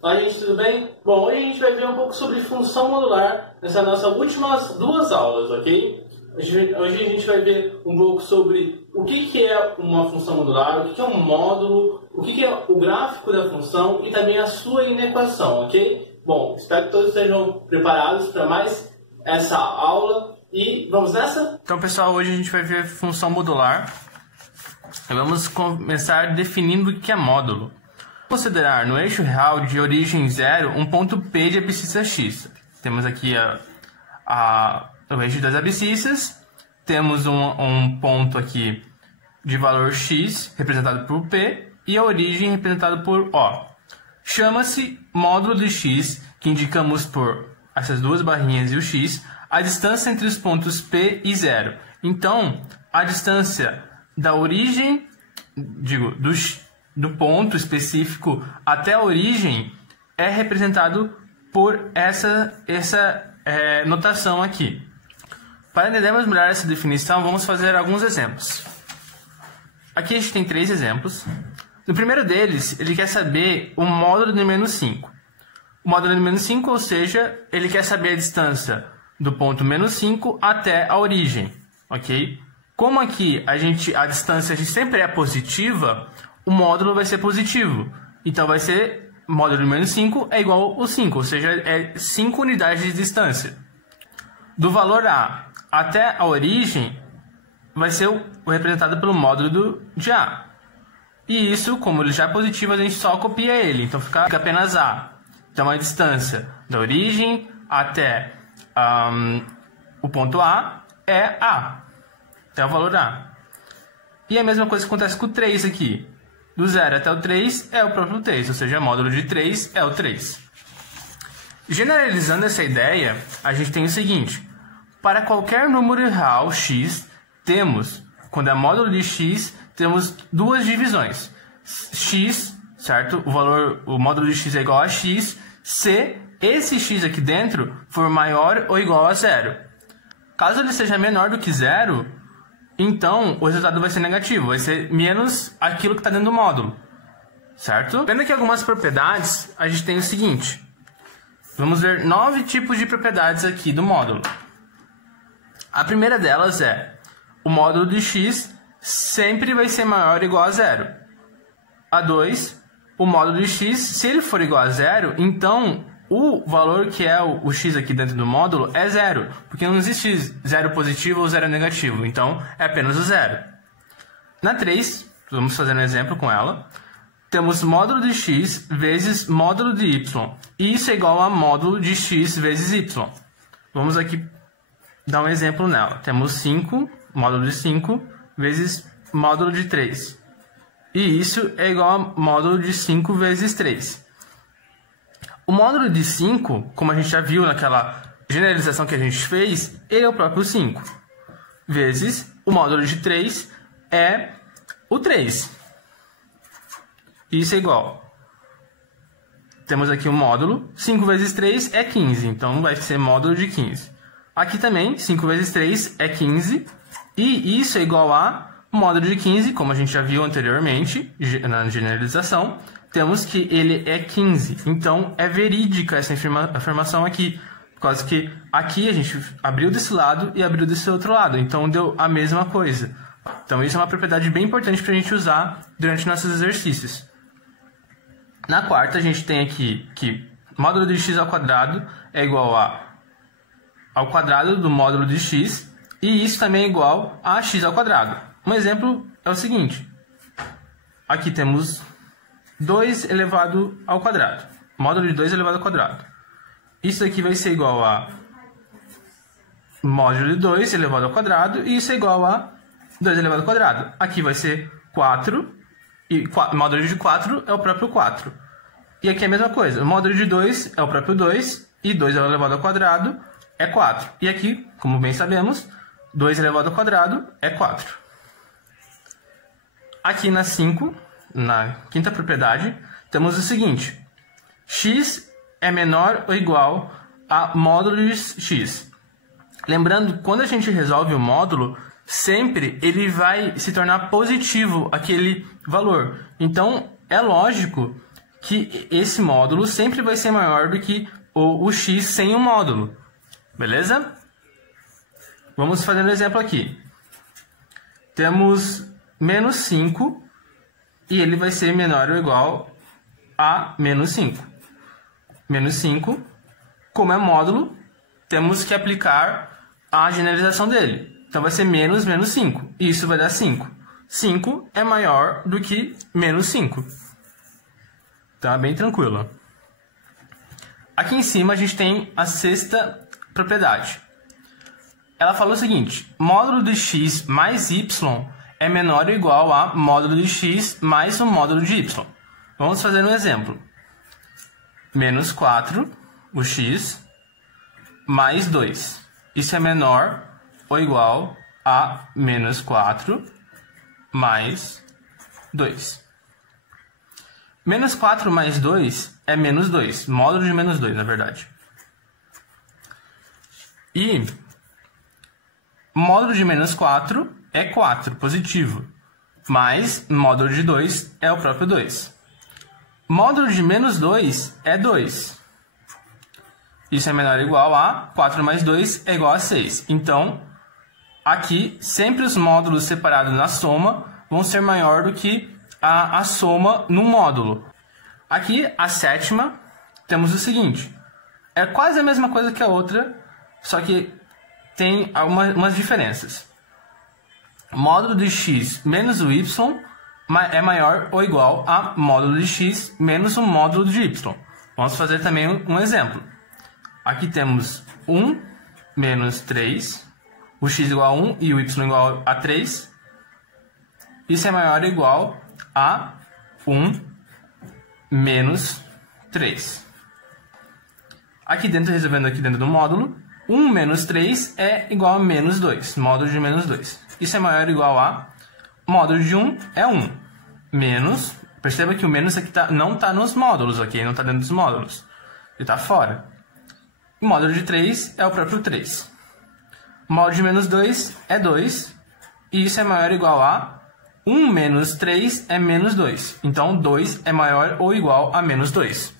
Olá, gente, tudo bem? Bom, hoje a gente vai ver um pouco sobre função modular nessas nossas últimas duas aulas, ok? Hoje a gente vai ver um pouco sobre o que é uma função modular, o que é um módulo, o que é o gráfico da função e também a sua inequação, ok? Bom, espero que todos estejam preparados para mais essa aula e vamos nessa? Então, pessoal, hoje a gente vai ver função modular. Vamos começar definindo o que é módulo. Considerar no eixo real de origem zero um ponto P de abscissa x. Temos aqui o eixo das abscissas, temos um ponto aqui de valor x representado por P e a origem representada por O. Chama-se módulo de x, que indicamos por essas duas barrinhas e o x, a distância entre os pontos P e 0. Então, a distância da origem, do ponto específico até a origem é representado por essa notação aqui. Para entendermos melhor essa definição, vamos fazer alguns exemplos. Aqui a gente tem 3 exemplos. No primeiro deles, ele quer saber o módulo de menos 5. O módulo de menos 5, ou seja, ele quer saber a distância do ponto menos 5 até a origem, ok? Como aqui a distância sempre é positiva, o módulo vai ser positivo. Então vai ser módulo de menos 5 é igual ao 5, ou seja, é 5 unidades de distância. Do valor A até a origem vai ser o representado pelo módulo de A. E isso, como ele já é positivo, a gente só copia ele. Então fica apenas A. Então a distância da origem até o ponto A é A. Até o valor A. E a mesma coisa que acontece com o 3 aqui. Do 0 até o 3 é o próprio 3, ou seja, o módulo de 3 é o 3. Generalizando essa ideia, a gente tem o seguinte. Para qualquer número real x, temos, quando é módulo de x, temos duas divisões. X, certo? O módulo de x é igual a x, se esse x aqui dentro for maior ou igual a 0. Caso ele seja menor do que 0, então o resultado vai ser negativo, vai ser menos aquilo que está dentro do módulo, certo? Vendo aqui algumas propriedades, a gente tem o seguinte. Vamos ver 9 tipos de propriedades aqui do módulo. A primeira delas é o módulo de x sempre vai ser maior ou igual a 0. A 2, o módulo de x, se ele for igual a 0, então o valor que é o x aqui dentro do módulo é 0, porque não existe 0 positivo ou 0 negativo, então é apenas o 0. Na 3, vamos fazer um exemplo com ela, temos módulo de x vezes módulo de y, e isso é igual a módulo de x vezes y. Vamos aqui dar um exemplo nela. Temos 5, módulo de 5, vezes módulo de 3. E isso é igual a módulo de 5 vezes 3. O módulo de 5, como a gente já viu naquela generalização que a gente fez, ele é o próprio 5. Vezes o módulo de 3 é o 3. Isso é igual. Temos aqui o módulo, 5 vezes 3 é 15, então vai ser módulo de 15. Aqui também, 5 vezes 3 é 15, e isso é igual a módulo de 15, como a gente já viu anteriormente, na generalização, temos que ele é 15. Então, é verídica essa afirmação aqui, por causa que aqui a gente abriu desse lado e abriu desse outro lado, então deu a mesma coisa. Então, isso é uma propriedade bem importante para a gente usar durante nossos exercícios. Na quarta, a gente tem aqui que módulo de x ao quadrado é igual ao quadrado do módulo de x, e isso também é igual a x ao quadrado. Um exemplo é o seguinte. Aqui temos 2 elevado ao quadrado. Módulo de 2 elevado ao quadrado. Isso aqui vai ser igual a módulo de 2 elevado ao quadrado, e isso é igual a 2 elevado ao quadrado. Aqui vai ser 4, e módulo de 4 é o próprio 4. E aqui é a mesma coisa. O módulo de 2 é o próprio 2, e 2 elevado ao quadrado é 4. E aqui, como bem sabemos, 2 elevado ao quadrado é 4. Aqui na 5, na quinta propriedade, temos o seguinte. X é menor ou igual a módulo de x. Lembrando, quando a gente resolve o módulo, sempre ele vai se tornar positivo aquele valor. Então, é lógico que esse módulo sempre vai ser maior do que o x sem o módulo. Beleza? Vamos fazer um exemplo aqui. Temos menos 5 e ele vai ser menor ou igual a menos 5. Menos 5, como é módulo, temos que aplicar a generalização dele. Então vai ser menos 5. E isso vai dar 5. 5 é maior do que menos 5. Então é bem tranquilo. Aqui em cima a gente tem a sexta propriedade. Ela falou o seguinte: módulo de x mais y é menor ou igual a módulo de x mais o módulo de y. Vamos fazer um exemplo. Menos 4, o x, mais 2. Isso é menor ou igual a menos 4 mais 2. Menos 4 mais 2 é menos 2. Módulo de menos 2, na verdade. E módulo de menos 4 é 4, positivo. Mais módulo de 2 é o próprio 2. Módulo de menos 2 é 2. Isso é menor ou igual a 4 mais 2 é igual a 6. Então, aqui, sempre os módulos separados na soma vão ser maior do que a soma no módulo. Aqui, a sétima, temos o seguinte. É quase a mesma coisa que a outra, só que tem algumas diferenças. Módulo de x menos o y é maior ou igual a módulo de x menos o módulo de y. Vamos fazer também um exemplo. Aqui temos 1 menos 3, o x igual a 1 e o y igual a 3. Isso é maior ou igual a 1 menos 3. Aqui dentro, resolvendo aqui dentro do módulo, 1 menos 3 é igual a menos 2, módulo de menos 2. Isso é maior ou igual a módulo de 1 é 1, menos, perceba que o menos aqui não está nos módulos, ok? Não está dentro dos módulos, ele está fora. O módulo de 3 é o próprio 3. Módulo de menos 2 é 2, e isso é maior ou igual a 1 menos 3 é menos 2. Então, 2 é maior ou igual a menos 2.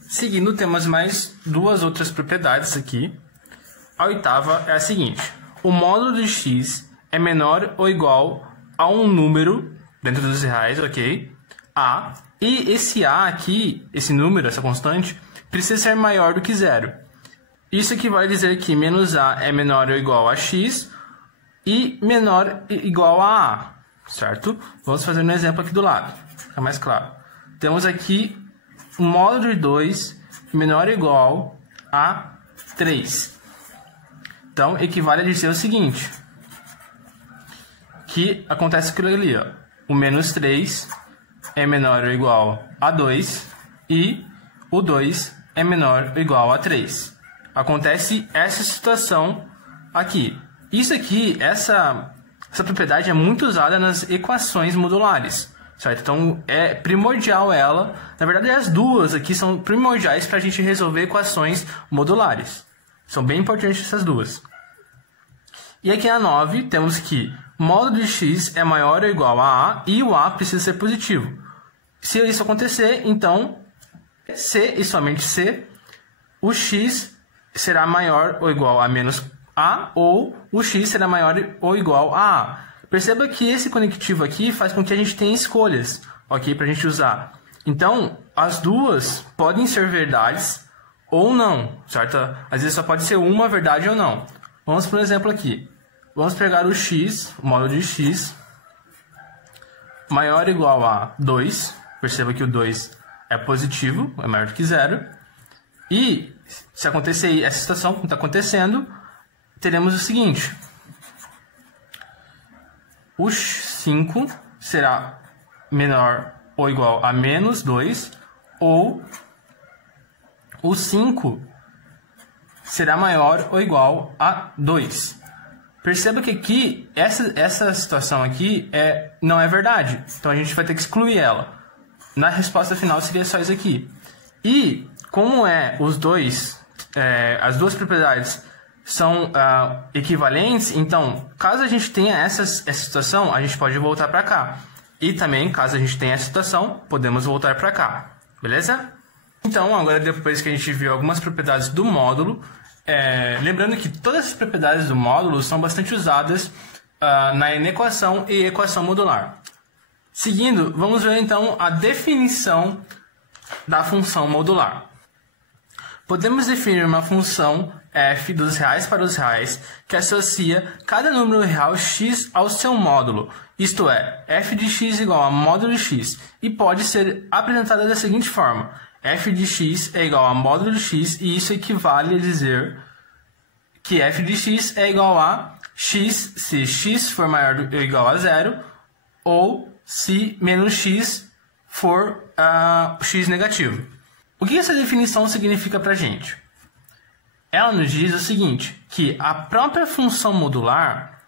Seguindo, temos mais duas outras propriedades aqui. A oitava é a seguinte. O módulo de x é menor ou igual a um número, dentro dos reais, ok? A. E esse A aqui, esse número, essa constante, precisa ser maior do que zero. Isso aqui vai dizer que menos A é menor ou igual a x e menor ou igual a A, certo? Vamos fazer um exemplo aqui do lado, fica mais claro. Temos aqui o módulo de 2 menor ou igual a 3. Então, equivale a dizer o seguinte, que acontece aquilo ali, ó. O menos 3 é menor ou igual a 2 e o 2 é menor ou igual a 3. Acontece essa situação aqui. Isso aqui, essa propriedade é muito usada nas equações modulares, certo? Então, é primordial ela. Na verdade, as duas aqui são primordiais para a gente resolver equações modulares. São bem importantes essas duas. E aqui na 9, temos que módulo de x é maior ou igual a A e o A precisa ser positivo. Se isso acontecer, então, se e somente se, o x será maior ou igual a menos A ou o x será maior ou igual a A. Perceba que esse conectivo aqui faz com que a gente tenha escolhas, ok, para a gente usar. Então, as duas podem ser verdades ou não, certo? Às vezes só pode ser uma verdade ou não. Vamos para um exemplo aqui. Vamos pegar o x, o módulo de x, maior ou igual a 2. Perceba que o 2 é positivo, é maior do que zero. E, se acontecer essa situação, como está acontecendo, teremos o seguinte. O 5 será menor ou igual a menos 2, ou o 5 será maior ou igual a 2. Perceba que aqui, essa situação aqui não é verdade. Então, a gente vai ter que excluir ela. Na resposta final, seria só isso aqui. E, como as duas propriedades são equivalentes, então, caso a gente tenha essa situação, a gente pode voltar para cá. E também, caso a gente tenha essa situação, podemos voltar para cá, beleza? Então, agora depois que a gente viu algumas propriedades do módulo, lembrando que todas as propriedades do módulo são bastante usadas na inequação e equação modular. Seguindo, vamos ver então a definição da função modular. Podemos definir uma função f dos reais para os reais que associa cada número real x ao seu módulo, isto é, f de x igual a módulo de x, e pode ser apresentada da seguinte forma: f de x é igual a módulo de x, e isso equivale a dizer que f de x é igual a x se x for maior ou igual a zero, ou se menos x for x negativo. O que essa definição significa para a gente? Ela nos diz o seguinte, que a própria função modular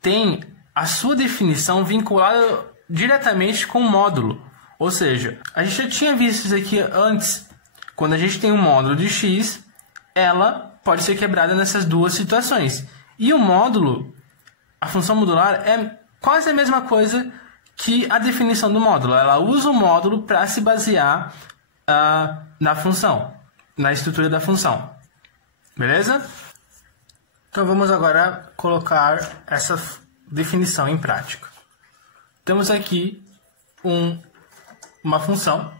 tem a sua definição vinculada diretamente com o módulo. Ou seja, a gente já tinha visto isso aqui antes. Quando a gente tem um módulo de x, ela pode ser quebrada nessas duas situações. E o módulo, a função modular, é quase a mesma coisa que a definição do módulo. Ela usa o módulo para se basear na função, na estrutura da função. Beleza? Então vamos agora colocar essa definição em prática. Temos aqui uma função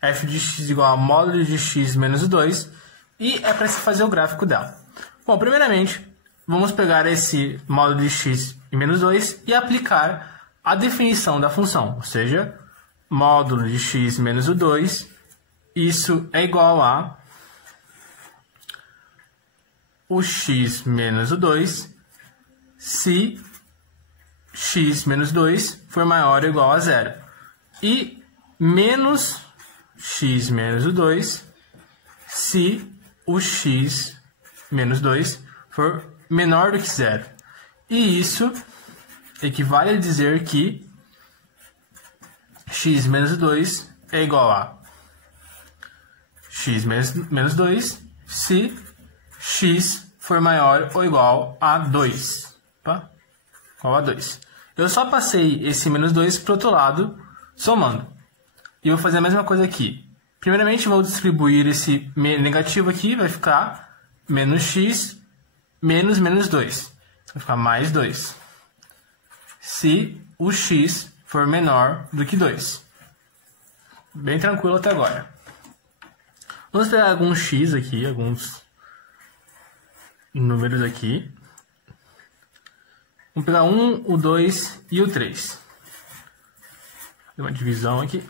f de x igual a módulo de x menos 2 e é para se fazer o gráfico dela. Bom, primeiramente, vamos pegar esse módulo de x e menos 2 e aplicar a definição da função, ou seja, módulo de x menos o 2, isso é igual a o x menos o 2 se x menos 2 for maior ou igual a zero. E menos x menos o 2 se o x menos 2 for menor do que zero. E isso equivale a dizer que x menos 2 é igual a x menos 2 se x for maior ou igual a 2. Opa, igual a 2. Eu só passei esse menos 2 para o outro lado, somando. E vou fazer a mesma coisa aqui. Primeiramente, vou distribuir esse negativo aqui, vai ficar menos x menos menos 2. Vai ficar mais 2. Se o x for menor do que 2. Bem tranquilo até agora. Vamos pegar alguns x aqui, alguns números aqui. Vamos pegar 1, o 2 e o 3. Tem uma divisão aqui.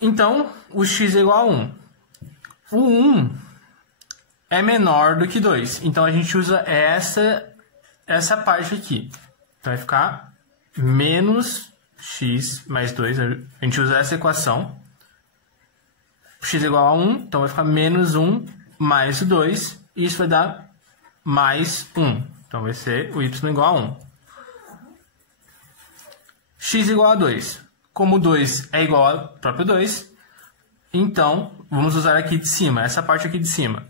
Então, o x é igual a 1. O 1 é menor do que 2. Então, a gente usa essa parte aqui. Então, vai ficar menos x mais 2. A gente usa essa equação. X é igual a 1. Então, vai ficar menos 1 mais o 2. E isso vai dar mais 1. Então, vai ser o y igual a 1. X igual a 2. Como 2 é igual ao próprio 2, então vamos usar aqui de cima, essa parte aqui de cima.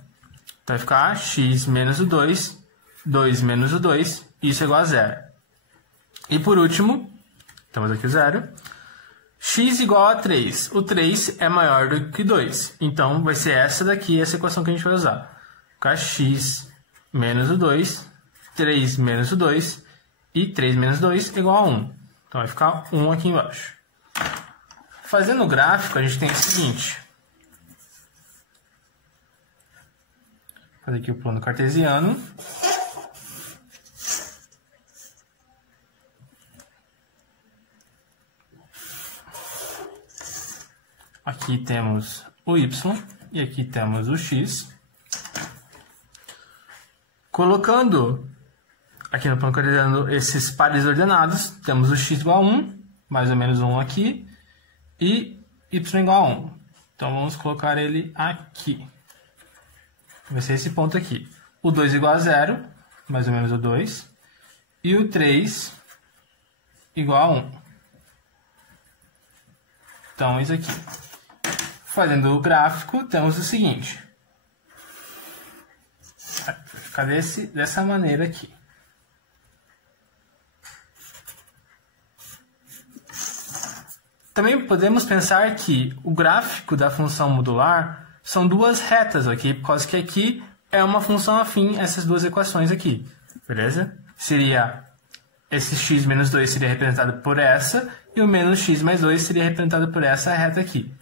Então vai ficar x menos o 2, 2 menos o 2, isso é igual a 0. E por último, temos aqui o 0. X igual a 3. O 3 é maior do que 2. Então vai ser essa daqui, essa equação que a gente vai usar. Vai ficar x menos o 2, 3 menos o 2 e 3 menos 2 é igual a 1. Então vai ficar 1 aqui embaixo. Fazendo o gráfico, a gente tem o seguinte. Vou fazer aqui o plano cartesiano. Aqui temos o y e aqui temos o x. Colocando aqui no plano cartesiano esses pares ordenados, temos o x igual a 1, mais ou menos 1 aqui, e y igual a 1. Então vamos colocar ele aqui. Vai ser esse ponto aqui. O 2 igual a 0, mais ou menos o 2, e o 3 igual a 1. Então isso aqui. Fazendo o gráfico, temos o seguinte. Vai ficar dessa maneira aqui. Também podemos pensar que o gráfico da função modular são duas retas, ok? Por causa que aqui é uma função afim a essas duas equações aqui, beleza? Seria esse x menos 2 seria representado por essa, e o menos x mais 2 seria representado por essa reta aqui.